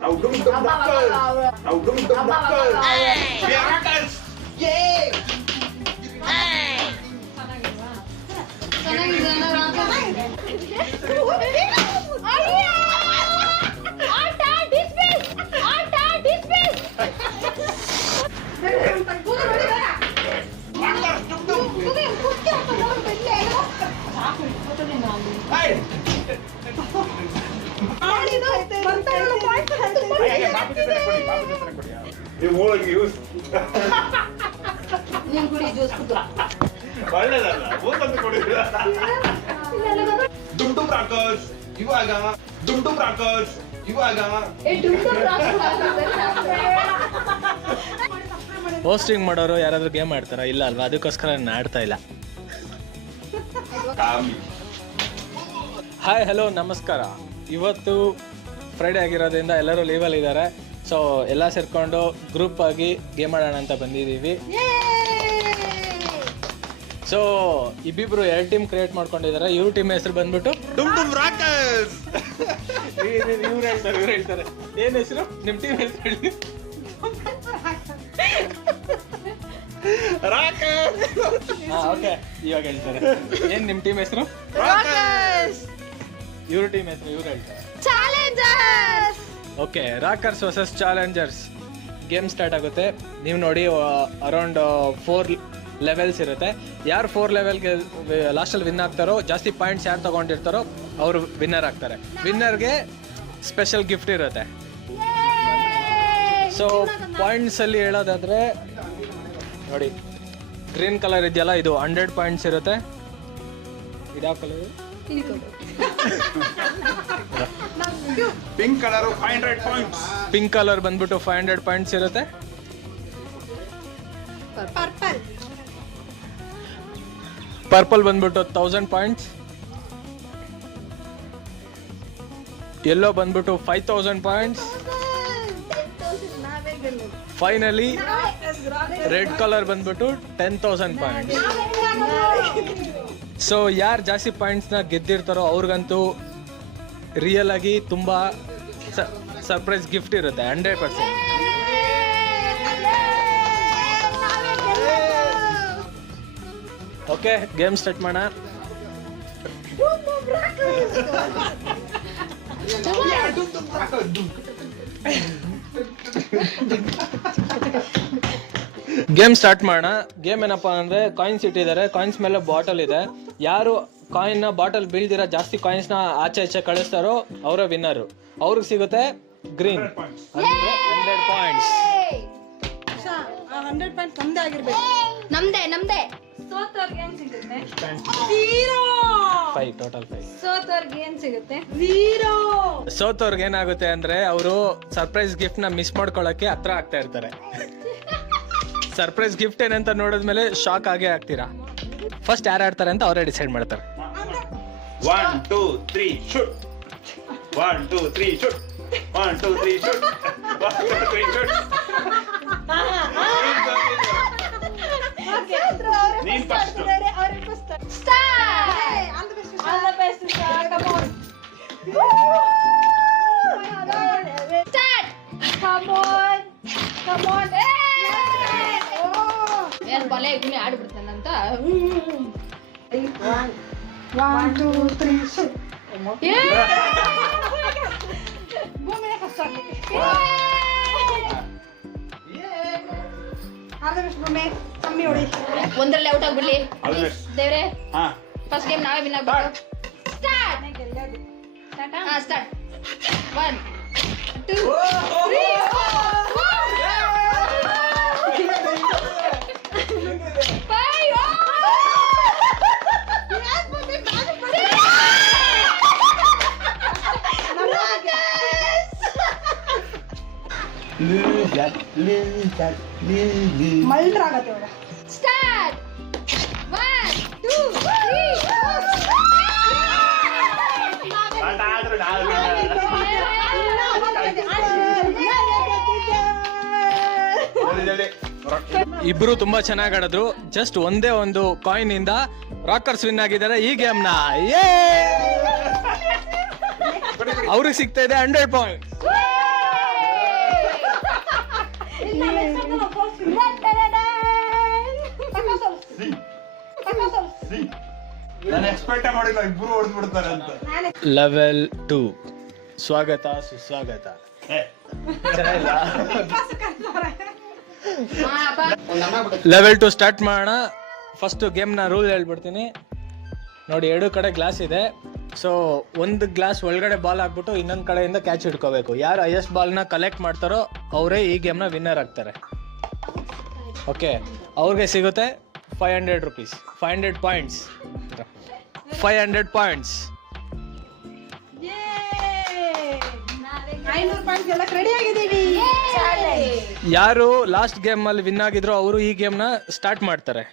Now dum dum rockers. Now dum dum rockers. We are rockers. Yay! ನೀವು ಹೋಗಿ use ನೀನು ಕುಡಿ juice ಕುಡಿ ಒಳ್ಳೆದಲ್ಲ ಮೂತಂತ ಕೊಡಿಲ್ಲ ಡುಮ್ ಡುಮ್ ರಾಕರ್ಸ್ ಇವಾಗ ಡುಮ್ ಡುಮ್ ರಾಕರ್ಸ್ ಇವಾಗ ಹೋಸ್ಟಿಂಗ್ ಮಾಡೋರು ಯಾರಾದ್ರೂ ಗೇಮ್ ಆಡ್ತಾರ? ಇಲ್ಲ ಅಲ್ವಾ? ಅದಕ್ಕೋಸ್ಕರ ನಾನು ಆಡ್ತಾ ಇಲ್ಲ. ಹಾಯ್ ಹಲೋ ನಮಸ್ಕಾರ. ಇವತ್ತು ಫ್ರೈಡೇ ಆಗಿರೋದ್ರಿಂದ ಎಲ್ಲರೂ ಲೀವಲ್ಲಿ ಇದ್ದಾರೆ. ಸೊ ಎಲ್ಲ ಸೇರ್ಕೊಂಡು ಗ್ರೂಪ್ ಆಗಿ ಗೇಮ್ ಆಡೋಣ ಅಂತ ಬಂದಿದ್ದೀವಿ. ಸೊ ಇಬ್ಬಿಬ್ರು 2 ಟೀಮ್ ಕ್ರಿಯೇಟ್ ಮಾಡ್ಕೊಂಡಿದ್ದಾರೆ. ಇವ್ರ ಟೀಮ್ ಹೆಸರು ಬಂದ್ಬಿಟ್ಟು ಡುಮ್ ಡುಮ್ ರಾಕರ್ಸ್. ಇವ್ರು ಹೇಳ್ತಾರೆ ಏನ್ ಹೆಸರು? ನಿಮ್ ಟೀಮ್ ಹೆಸರು ಹೇಳಿ. ಓಕೆ, ಇವಾಗ ಹೇಳ್ತಾರೆ. ಏನ್ ನಿಮ್ ಟೀಮ್ ಹೆಸರು? ಇವ್ರ ಟೀಮ್ ಹೆಸರು ಇವ್ರು ಹೇಳ್ತಾರೆ Challengers. Okay, Rockers versus Challengers game start ಆಗುತ್ತೆ. ನೀವು ನೋಡಿ ಅರೌಂಡ್ 4 ಲೆವೆಲ್ಸ್ ಇರುತ್ತೆ. ಯಾರು 4 ಲೆವೆಲ್ಗೆ ಲಾಸ್ಟಲ್ಲಿ ವಿನ್ ಆಗ್ತಾರೋ, ಜಾಸ್ತಿ ಪಾಯಿಂಟ್ಸ್ ಯಾರು ತಗೊಂಡಿರ್ತಾರೋ ಅವರು ವಿನ್ನರ್ ಆಗ್ತಾರೆ. ವಿನ್ನರ್ಗೆ ಸ್ಪೆಷಲ್ ಗಿಫ್ಟ್ ಇರುತ್ತೆ. ಸೊ ಪಾಯಿಂಟ್ಸ್ ಅಲ್ಲಿ ಹೇಳೋದಾದ್ರೆ ನೋಡಿ, ಗ್ರೀನ್ ಕಲರ್ ಇದೆಯಲ್ಲ, ಇದು 100 ಪಾಯಿಂಟ್ಸ್ ಇರುತ್ತೆ. ಇದ್ಯಾವ colour? Pink colour 500 points. Pink colour ಬಂದ್ಬಿಟ್ಟು 500 ಪಾಯಿಂಟ್ಸ್ ಇರುತ್ತೆ. ಪರ್ಪಲ್ ಬಂದ್ಬಿಟ್ಟು 1000 ಪಾಯಿಂಟ್ಸ್. ಯೆಲ್ಲೋ ಬಂದ್ಬಿಟ್ಟು 5000 ಪಾಯಿಂಟ್ಸ್. ಫೈನಲಿ ರೆಡ್ ಕಲರ್ ಬಂದ್ಬಿಟ್ಟು 10,000 ಪಾಯಿಂಟ್ಸ್. ಸೊ ಯಾರು ಜಾಸ್ತಿ ಪಾಯಿಂಟ್ಸ್ನ ಗೆದ್ದಿರ್ತಾರೋ ಅವ್ರಿಗಂತೂ ರಿಯಲ್ ಆಗಿ ತುಂಬಾ ಸರ್ಪ್ರೈಸ್ ಗಿಫ್ಟ್ ಇರುತ್ತೆ 100%. ಓಕೆ, ಗೇಮ್ ಸ್ಟಾರ್ಟ್ ಮಾಡೋಣ. ಗೇಮ್ ಸ್ಟಾರ್ಟ್ ಮಾಡೋಣ. ಗೇಮ್ ಏನಪ್ಪಾ ಅಂದ್ರೆ ಕಾಯಿನ್ಸ್ ಇಟ್ಟಿದ್ದಾರೆ. ಕಾಯಿನ್ಸ್ ಮೇಲೆ ಬಾಟಲ್ ಇದೆ. ಯಾರು ಕಾಯಿನ್ ನ ಬಾಟಲ್ ಬೀಳ್ದಿರ ಜಾಸ್ತಿ ಕಾಯಿನ್ಸ್ ನ ಆಚೆ ಈಚೆ ಕಳಿಸ್ತಾರೋ ಅವರ ವಿನ್ನರ್. ಅವ್ರಿಗೆ ಸಿಗುತ್ತೆ ಗ್ರೀನ್ 100 ಪಾಯಿಂಟ್ಸ್. 100 ಪಾಯಿಂಟ್ ನಮ್ದೇ ಆಗಿರ್ಬೇಕು. ನಮ್ದೇ ಸೋತೋರ್ಗೆ ಏನ್ ಸಿಗುತ್ತೆ? 5 ಟೋಟಲ್ 5. ಸೋತೋರ್ಗೆ ಏನ್ ಸಿಗುತ್ತೆ? 0. ಸೋತೋರ್ಗೆ ಏನಾಗುತ್ತೆ ಅಂದ್ರೆ ಅವರು ಸರ್ಪ್ರೈಸ್ ಗಿಫ್ಟ್ ನ ಮಿಸ್ ಮಾಡ್ಕೊಳಕ್ಕೆ ಹತ್ರ ಆಗ್ತಾ ಇರ್ತಾರೆ. ಸರ್ಪ್ರೈಸ್ ಗಿಫ್ಟ್ ಏನಂತ ನೋಡಿದ್ಮೇಲೆ ಶಾಕ್ ಆಗೇ ಆಗ್ತೀರಾ. ಫಸ್ಟ್ ಯಾರು ಆಡ್ತಾರೆ ಅಂತ ಅವರೇ ಡಿಸೈಡ್ ಮಾಡ್ತಾರೆ. 1 2 3 ಶೂಟ್. 1 2 3 ಶೂಟ್. 1 2 3 ಶೂಟ್. 1 2 3 ಶೂಟ್. ನೀನ್ first. Start. All the best start. Come on. Start. Come on. Come on. ಏನ್ ಬಲೆ ಗುಣೆ ಆಡ್ಬಿಡ್ತಾನಂತ. 1 2 3 ಶೂಟ್. ಭೂಮಿನೇ ಫಸ್ಟ್ ಆಗ್ಲಿ. ಕಮ್ಮಿ ಹೊಡಿ. ಒಂದರಲ್ಲಿ ಔಟ್ ಆಗ್ಬಿಡ್ಲಿ ದೇವ್ರೆ. ಫಸ್ಟ್ ಗೇಮ್ ನಾವೇ ವಿನ್ ಆಗ್ಬೇಕು. ಸ್ಟಾರ್ಟ್. ಸ್ಟಾರ್ಟ್. 1 2 3 ಮಲ್ಡ್ರಾಗತ್ತೆ ಇವಾಗ. ಸ್ಟಾರ್ಟ್. 1 2 3 ಇಬ್ರು ತುಂಬಾ ಚೆನ್ನಾಗಿ ಆಡಿದ್ರು. ಜಸ್ಟ್ ಒಂದೇ ಒಂದು ಕಾಯಿನ್ ಇಂದ ರಾಕರ್ಸ್ ವಿನ್ ಆಗಿದ್ದಾರೆ ಈ ಗೇಮ್ ನ. ಅವ್ರಿಗೆ ಸಿಗ್ತಾ ಇದೆ 100 ಪಾಯಿಂಟ್ಸ್. ನಾನು ಎಕ್ಸ್ಪೆಕ್ಟ್ ಮಾಡಿಲ್ಲ ಇಬ್ರು ಹೊಡೆದು ಬಿಡ್ತಾರೆ ಅಂತ. ಲೆವೆಲ್ 2 ಸ್ವಾಗತ ಸುಸ್ವಾಗತ. ಲೆವೆಲ್ 2 ಸ್ಟಾರ್ಟ್ ಮಾಡೋಣ. ಫಸ್ಟ್ ಗೇಮ್ನ ರೂಲ್ ಹೇಳ್ಬಿಡ್ತೀನಿ ನೋಡಿ. 2 ಕಡೆ ಗ್ಲಾಸ್ ಇದೆ. ಸೊ ಒಂದು ಗ್ಲಾಸ್ ಒಳಗಡೆ ಬಾಲ್ ಹಾಕ್ಬಿಟ್ಟು ಇನ್ನೊಂದು ಕಡೆಯಿಂದ ಕ್ಯಾಚ್ ಹಿಡ್ಕೋಬೇಕು. ಯಾರು ಹೈಯೆಸ್ಟ್ ಬಾಲ್ನ ಕಲೆಕ್ಟ್ ಮಾಡ್ತಾರೋ ಅವರೇ ಈ ಗೇಮ್ನ ವಿನ್ನರ್ ಆಗ್ತಾರೆ. ಓಕೆ, ಅವ್ರಿಗೆ ಸಿಗುತ್ತೆ 500 rupees, 500 points, 500 points. 500 points ಎಲ್ಲ ರೆಡಿ ಆಗಿದ್ದೀವಿ. ಯಾರು ಲಾಸ್ಟ್ ಗೇಮ್ ಅಲ್ಲಿ ವಿನ್ ಆಗಿದ್ರು ಅವರು ಈ ಗೇಮ್ನ ಸ್ಟಾರ್ಟ್ ಮಾಡ್ತಾರೆ.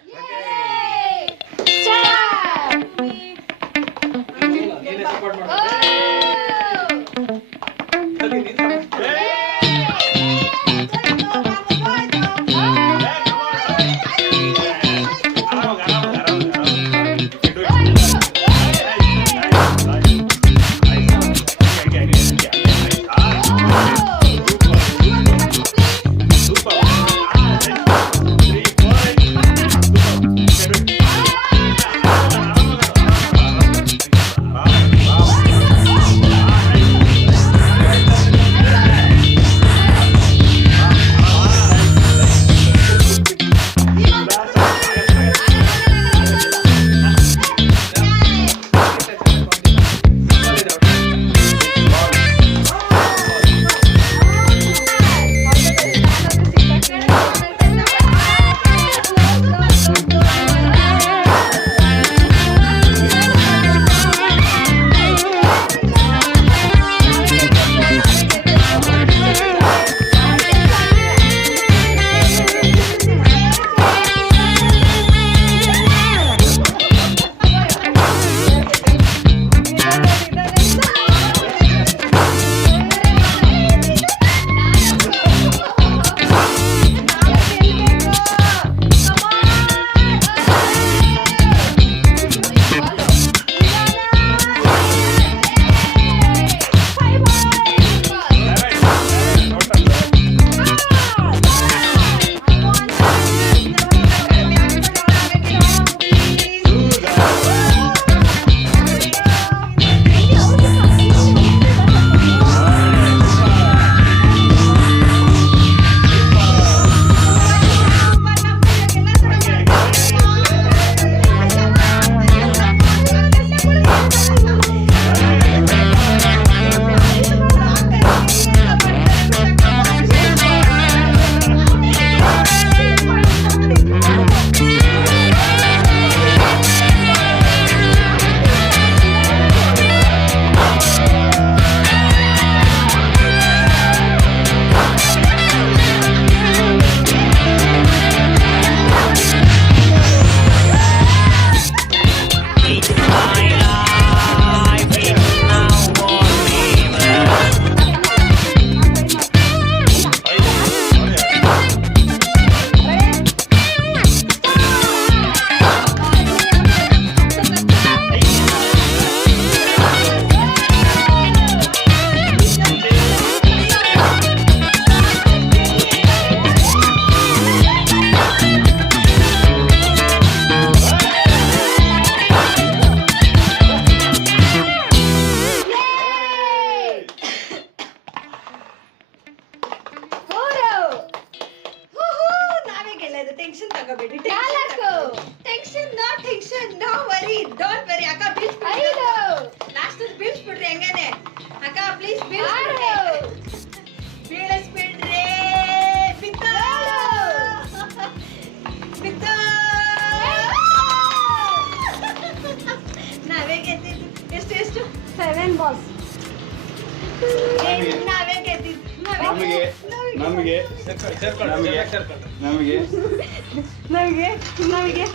ನಮಗೆ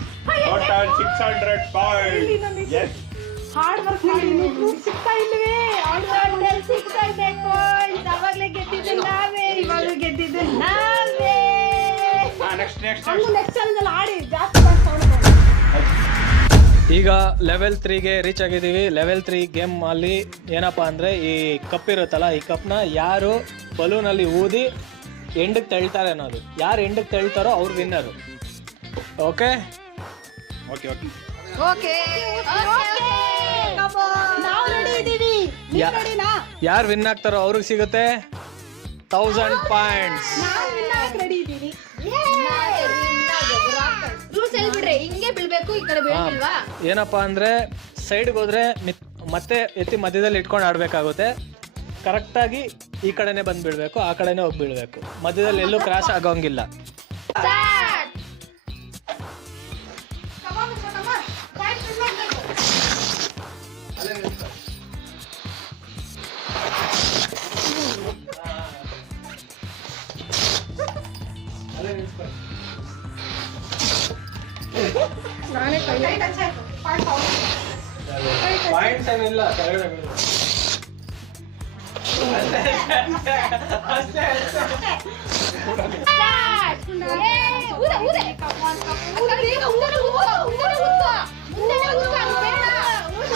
total 600 points. yes hard work ಮಾಡಿ ಸಿಗ್ತಾ ಇಲ್ವೇ? 600 ಪಾಯಿಂಟ್ಸ್. ಅವಾಗಲೇ ಗೆದ್ದಿದ್ದು ನಾವೇ, ಇವಾಗ ಗೆದ್ದಿದ್ದು ನಾವೇ. ನೆಕ್ಸ್ಟ್ ಚಾಲೆಂಜ್ ಅಲ್ಲಿ ಆಡಿ ಜಾಸ್ತಿ ಪಾಯಿಂಟ್ಸ್ ತಗೊಳ್ಬಹುದು. ಈಗ ಲೆವೆಲ್ 3ಗೆ ರೀಚ್ ಆಗಿದ್ದೀವಿ. ಲೆವೆಲ್ 3 ಗೇಮ್ ಅಲ್ಲಿ ಏನಪ್ಪಾ ಅಂದರೆ, ಈ ಕಪ್ ಇರುತ್ತಲ್ಲ, ಈ ಕಪ್ನ ಯಾರು ಬಲೂನಲ್ಲಿ ಊದಿ ಎಂಡಿಗೆ ತಳ್ತಾರೆ ಅನ್ನೋದು. ಯಾರು ಎಂಡಿಗೆ ತಳ್ತಾರೋ ಅವ್ರು winner. Okay okay okay okay ನಾವು ರೆಡಿ ಇದೀವಿ ಯಾ- ರೆಡಿನಾ ಯಾರು ವಿನ್ ಆಗ್ತಾರೋ ಅವ್ರಿಗೆ ಸಿಗುತ್ತೆ 1000 ಪಾಯಿಂಟ್ಸ್. ನಾವು ರೆಡಿ ಇದೀವಿ ರೂಲ್ಸ್ ಹೇಳ್ಬಿಡ್ರಿ, ಹಿಂಗೆ ಬೀಳ್ಬೇಕು, ಈ ಕಡೆ ಬೀಳ್ತಿಲ್ವಾ? ಏನಪ್ಪಾ ಅಂದ್ರೆ ಸೈಡ್ಗೆ ಹೋದ್ರೆ ಮತ್ತೆ ಎತ್ತಿ ಮಧ್ಯದಲ್ಲಿ ಇಟ್ಕೊಂಡು ಆಡ್ಬೇಕಾಗುತ್ತೆ. ಕರೆಕ್ಟಾಗಿ ಈ ಕಡೆನೆ ಬಂದು ಬೀಳ್ಬೇಕು, ಆ ಕಡೆನೆ ಹೋಗಿ ಬೀಳ್ಬೇಕು, ಮಧ್ಯದಲ್ಲಿ ಎಲ್ಲೂ ಕ್ರಾಶ್ ಆಗೋಂಗಿಲ್ಲ. ಸ್ಟಾರ್ಟ್. ಪಾಯಿಂಟ್ಸ್ ಏನಿಲ್ಲ, ಕೆಳಗಡೆ ಬೀಳು. ಸ್ಟಾರ್ಟ್. ಏ, ಊದ, ಊದ. ಊದ, ಬೇಗ ಊದ, ಊದ, ಊದ, ಊದ. ಮುಂದೆನೆ ಊದ, ಅದು ಬೇಡ.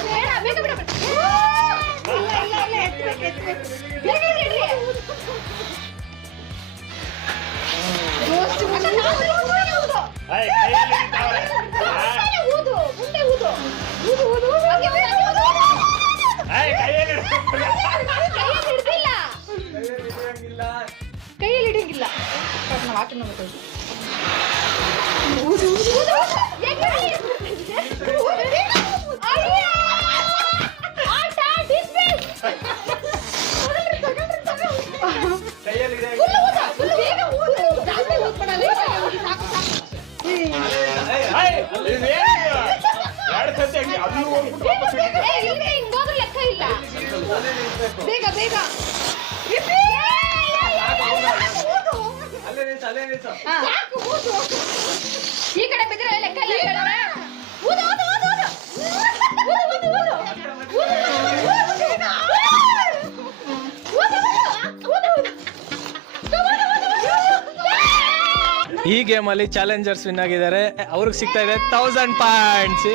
ಬೇಡ, ಬೇಗ ಬಿಡ, ಬಿಡ. ಬೇಗ ಇಡ್ರಿ. ದೋಸ್ತು, ಅಕ್ಕ, ನಾವು ಮುಂದೆ ಊದು. ಏಯ್, ಕೈಯಲ್ಲಿ ಹಿಡಿತಾವ್ರೆ. ಮುಂದೆ ಊದು, ಮುಂದೆ ಊದು. ಊದು, ಊದು, ಊದು. ಹಾಗೆ ಬೇಗ ಊದು, ಊದು. ಏಯ್, ಕೈಯಲ್ಲಿ ಹಿಡಿದು. ಕೈಯಲ್ಲಿ ಹಿಡ್ದಿಲ್ಲ. ಕೈಯಲ್ಲಿ ಹಿಡಿಯಂಗಿಲ್ಲ. ಊದು, ಊದು, ಊದು. ಯಾಕೆ? ಊದು, ಬೇಗ. ಅಯ್ಯೋ! ಆಟ, dismiss. ಕೈಯಲ್ಲಿ ಇದೆ. ಫುಲ್ ಊದು, ಫುಲ್ ಬೇಗ ಊದು. ಜಾಸ್ತಿ ಊದ್ಬೇಡ, ಲೇಟ್ ಆಗಿ ಸಾಕು, ಸಾಕು. ಏಯ್, ಇದೇನಿದು? ಎರಡು ಸತಿ ಹಂಗೆ ಅಲ್ಲೂ ಹೋಗ್ಬಿಟ್ಟು ವಾಪಸ್ ಏ, ಹಿಡಿದು. ಇಲ್ರಿ, ಹಿಂಗೋದ್ರೆ ಲೆಕ್ಕ ಇಲ್ಲ. ಬೇಗ, ಬೇಗ. ಹಾ. ಸಾಕು, ಊದು. ಈ ಕಡೆ ಬಿದ್ರೆ ಲೆಕ್ಕ ಇಲ್ಲ ಹೇಳಿದ್ರೆ. ಊದು, ಊದು, ಊದು, ಊದು. ಊದು, ಊದು, ಊದು. ಊದು, ಊದು, ಬೇಗ. ಊದು, ಊದು, ಊದು. ಊದು, ಊದು. ಈ ಗೇಮಲ್ಲಿ ಚಾಲೆಂಜರ್ಸ್ ವಿನ್ ಆಗಿದ್ದಾರೆ, ಅವ್ರಿಗೆ ಸಿಗ್ತಾ ಇದೆ 1000 ಪಾಯಿಂಟ್ಸ್.